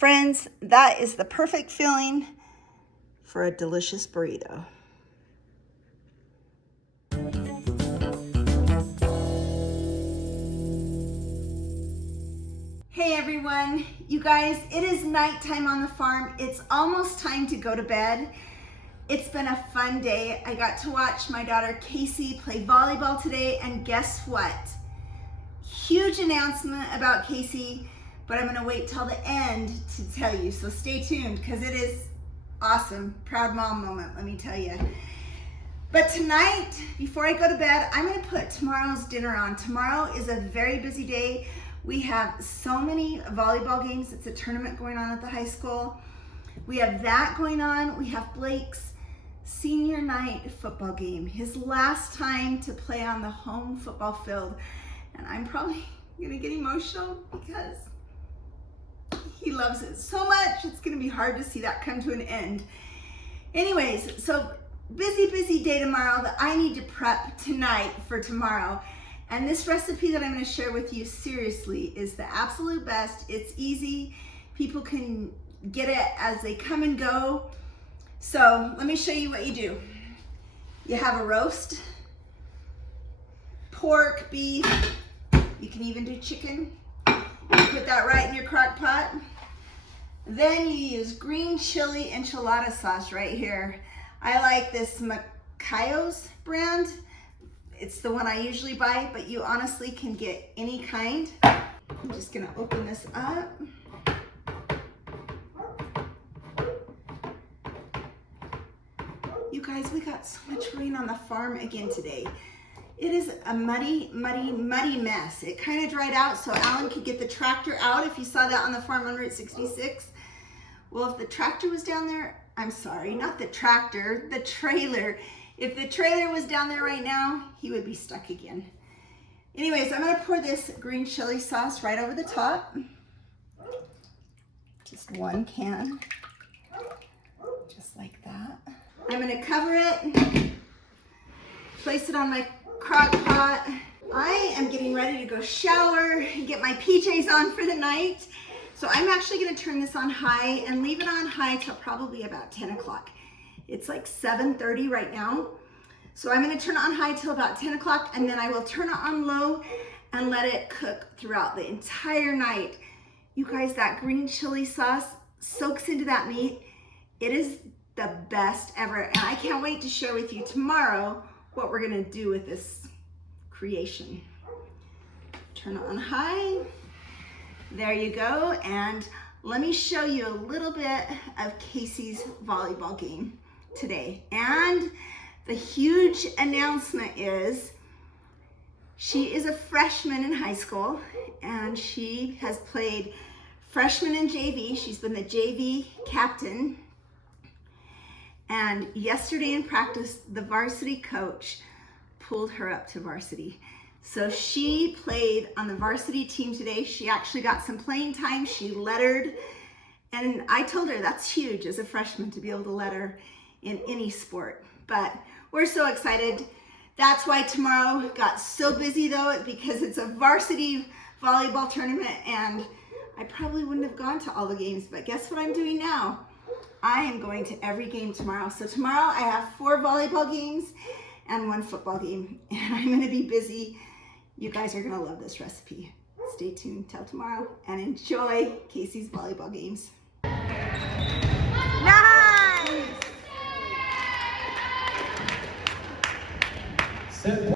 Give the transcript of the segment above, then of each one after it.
Friends, that is the perfect filling for a delicious burrito. Hey everyone, you guys, it is nighttime on the farm. It's almost time to go to bed. It's been a fun day. I got to watch my daughter Casey play volleyball today, and guess what? Huge announcement about Casey, but I'm gonna wait till the end to tell you, so stay tuned because it is awesome. Proud mom moment, let me tell you. But tonight, before I go to bed, I'm gonna put tomorrow's dinner on. Tomorrow is a very busy day. We have so many volleyball games. It's a tournament going on at the high school. We have that going on. We have Blake's senior night football game, his last time to play on the home football field. And I'm probably gonna get emotional because he loves it so much. It's gonna be hard to see that come to an end. Anyways, so busy day tomorrow that I need to prep tonight for tomorrow. And this recipe that I'm gonna share with you, seriously, is the absolute best. It's easy. People can get it as they come and go. So let me show you what you do. You have a roast, pork, beef, you can even do chicken. You put that right in your crock pot. Then you use green chili enchilada sauce right here. I like this Macayo's brand. It's the one I usually buy, but you honestly can get any kind. I'm just gonna open this up. You guys, we got so much rain on the farm again today. It is a muddy mess. It kind of dried out so Alan could get the tractor out, if you saw that on the farm on Route 66. Well, if the tractor was down there, I'm sorry, not the tractor, the trailer. If the trailer was down there right now, he would be stuck again. Anyways, I'm gonna pour this green chili sauce right over the top. Just one can, just like that. I'm gonna cover it, place it on my crock pot. I am getting ready to go shower and get my PJs on for the night. So I'm actually gonna turn this on high and leave it on high till probably about 10 o'clock. It's like 7:30 right now. So I'm gonna turn it on high till about 10 o'clock, and then I will turn it on low and let it cook throughout the entire night. You guys, that green chili sauce soaks into that meat. It is the best ever, and I can't wait to share with you tomorrow what we're gonna do with this creation. Turn it on high. There you go, and let me show you a little bit of Casey's volleyball game today. And the huge announcement is she is a freshman in high school, and she has played freshman in JV. She's been the JV captain. And yesterday in practice, the varsity coach pulled her up to varsity. So she played on the varsity team today. She actually got some playing time. She lettered. And I told her that's huge as a freshman to be able to letter in any sport. But we're so excited. That's why tomorrow got so busy though, because it's a varsity volleyball tournament, and I probably wouldn't have gone to all the games, but guess what I'm doing now? I am going to every game tomorrow. So tomorrow I have 4 volleyball games and 1 football game, and I'm gonna be busy. You guys are gonna love this recipe. Stay tuned till tomorrow and enjoy Casey's volleyball games. Nice! Set.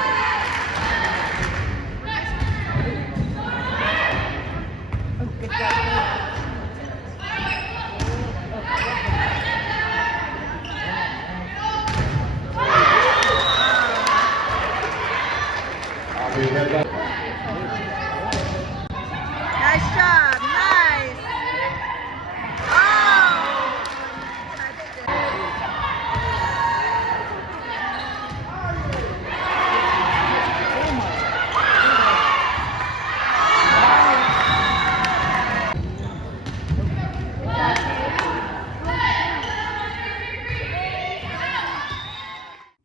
Oh, good job. Nice job, nice. Oh!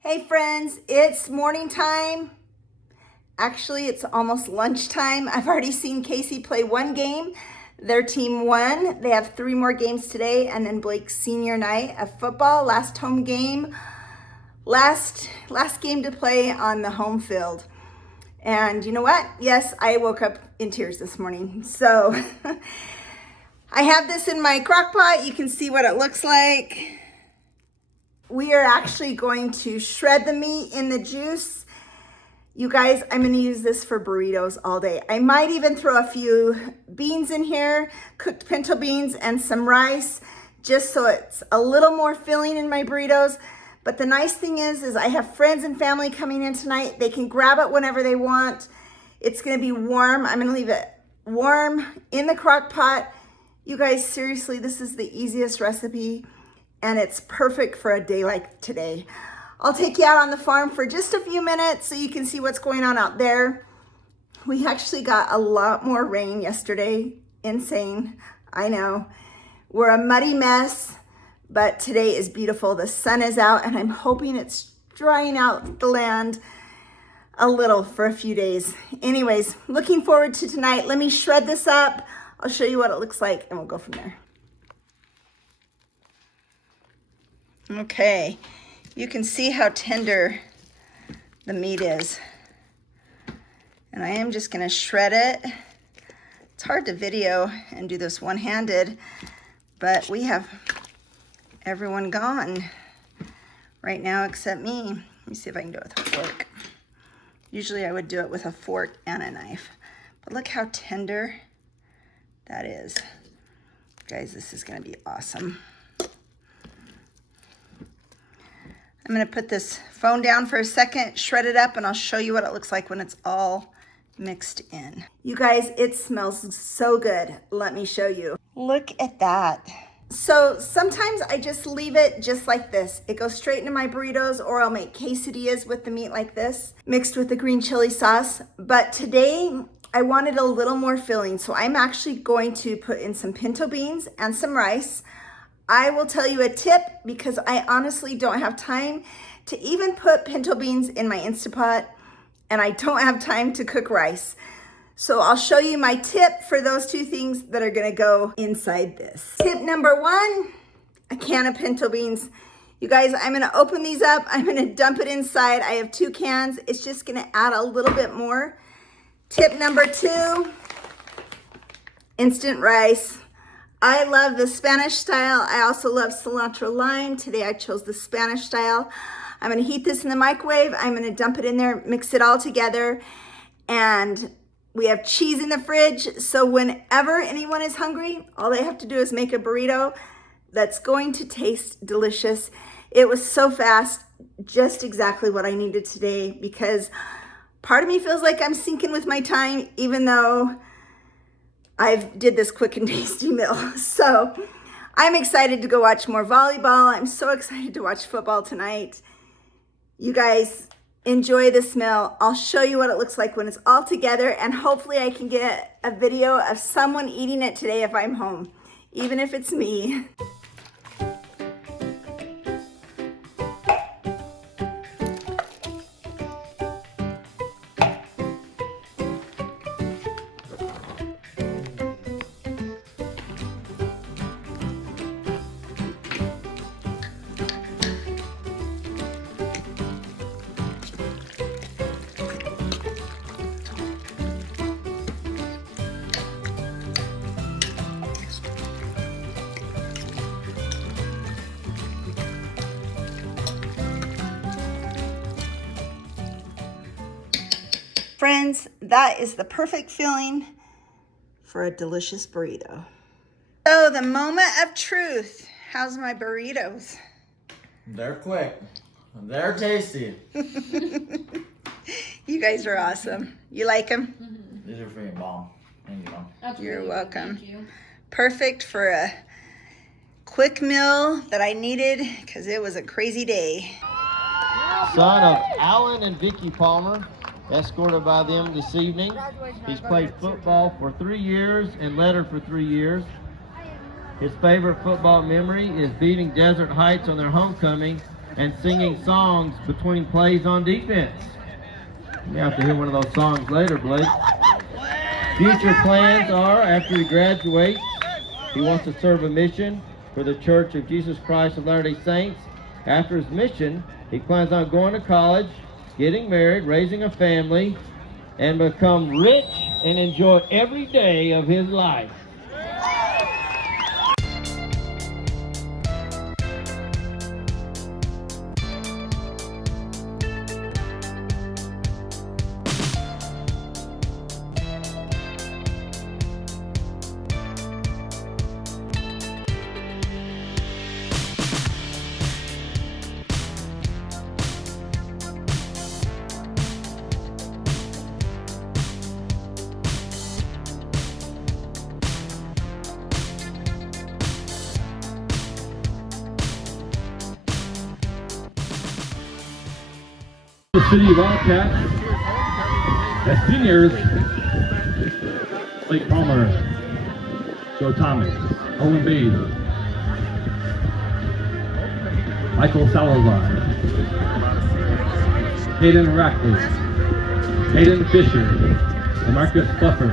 Hey friends, it's morning time. Actually, it's almost lunchtime. I've already seen Casey play 1 game. Their team won. They have 3 more games today, and then Blake's senior night of football, last home game, last game to play on the home field. And you know what? Yes, I woke up in tears this morning. So I have this in my crock pot. You can see what it looks like. We are actually going to shred the meat in the juice. You guys, I'm gonna use this for burritos all day. I might even throw a few beans in here, cooked pinto beans and some rice, just so it's a little more filling in my burritos. But the nice thing is I have friends and family coming in tonight. They can grab it whenever they want. It's gonna be warm. I'm gonna leave it warm in the crock pot. You guys, seriously, this is the easiest recipe, and it's perfect for a day like today. I'll take you out on the farm for just a few minutes so you can see what's going on out there. We actually got a lot more rain yesterday. Insane, I know. We're a muddy mess, but today is beautiful. The sun is out, and I'm hoping it's drying out the land a little for a few days. Anyways, looking forward to tonight. Let me shred this up. I'll show you what it looks like, and we'll go from there. Okay. You can see how tender the meat is. And I am just gonna shred it. It's hard to video and do this one-handed, but we have everyone gone right now except me. Let me see if I can do it with a fork. Usually I would do it with a fork and a knife, but look how tender that is. Guys, this is gonna be awesome. I'm gonna put this phone down for a second, shred it up, and I'll show you what it looks like when it's all mixed in. You guys, it smells so good. Let me show you. Look at that. So sometimes I just leave it just like this. It goes straight into my burritos, or I'll make quesadillas with the meat like this, mixed with the green chili sauce. But today, I wanted a little more filling, so I'm actually going to put in some pinto beans and some rice. I will tell you a tip, because I honestly don't have time to even put pinto beans in my Instapot, and I don't have time to cook rice. So I'll show you my tip for those 2 things that are gonna go inside this. Tip number 1, a can of pinto beans. You guys, I'm gonna open these up. I'm gonna dump it inside. I have 2 cans. It's just gonna add a little bit more. Tip number 2, instant rice. I love the Spanish style. I also love cilantro lime. Today I chose the Spanish style. I'm gonna heat this in the microwave. I'm gonna dump it in there, mix it all together. And we have cheese in the fridge. So whenever anyone is hungry, all they have to do is make a burrito that's going to taste delicious. It was so fast, just exactly what I needed today, because part of me feels like I'm sinking with my time, even though I've did this quick and tasty meal. So I'm excited to go watch more volleyball. I'm so excited to watch football tonight. You guys enjoy this meal. I'll show you what it looks like when it's all together, and hopefully I can get a video of someone eating it today if I'm home, even if it's me. Friends, that is the perfect filling for a delicious burrito. So the moment of truth. How's my burritos? They're quick. They're tasty. You guys are awesome. You like them? These are freaking bomb. Thank you, Mom. You're welcome. Thank you. Perfect for a quick meal that I needed, because it was a crazy day. Son of Alan and Vicky Palmer, escorted by them this evening. He's played football for 3 years and lettered for 3 years. His favorite football memory is beating Desert Heights on their homecoming and singing songs between plays on defense. You have to hear one of those songs later, Blake. future plans are, after he graduates, he wants to serve a mission for the Church of Jesus Christ of Latter-day Saints. After his mission, he plans on going to college, getting married, raising a family, and become rich and enjoy every day of his life. The City Wildcats as seniors, Blake Palmer, Joe Thomas, Owen Bays, Michael Salazar, Hayden Rackley, Hayden Fisher, Demarcus Fluffer,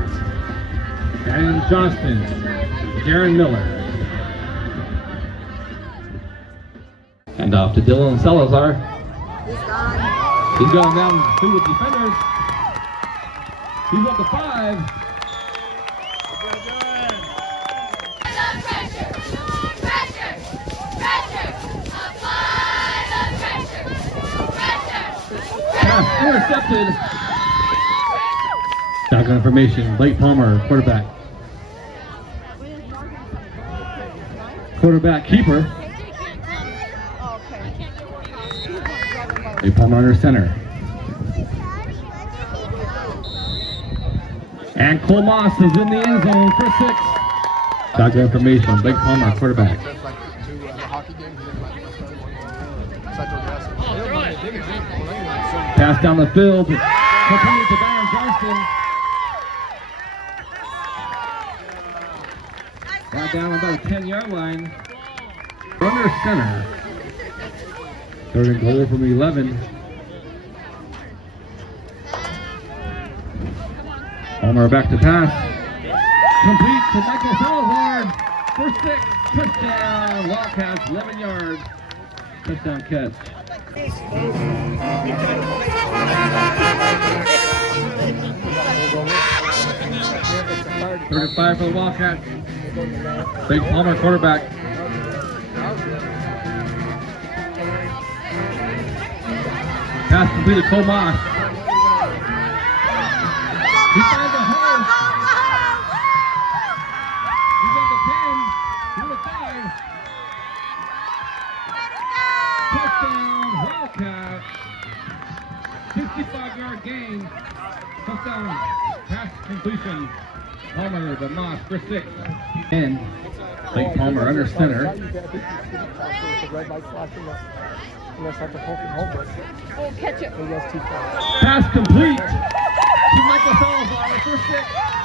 Shannon Johnston, Darren Miller. And off to Dylan Salazar. He's going down through the defenders. He's up to 5. Pass intercepted. Shotgun formation. Blake Palmer, quarterback. Quarterback keeper. Blake Palmer under center. And Cole Moss is in the end zone for 6. Shotgun formation. Blake Palmer, quarterback. Pass down the field. Complete to Byron Johnston. Right down about the 10-yard line. Under center. Third and goal from 11. Palmer back to pass. Complete to Michael Salazar for 6. Touchdown. Wildcats, 11 yards. Touchdown catch. 35 for the Wildcats. Blake Palmer, quarterback. Pass complete to Cole Moss. He finds a hole. He's at the 10. He's at 5. Touchdown, Wildcats. 65-yard gain. Touchdown pass completion. Palmer to Moss for 6. And Blake Palmer under center. Oh, catch it. Pass complete to Michael Salazar for 6.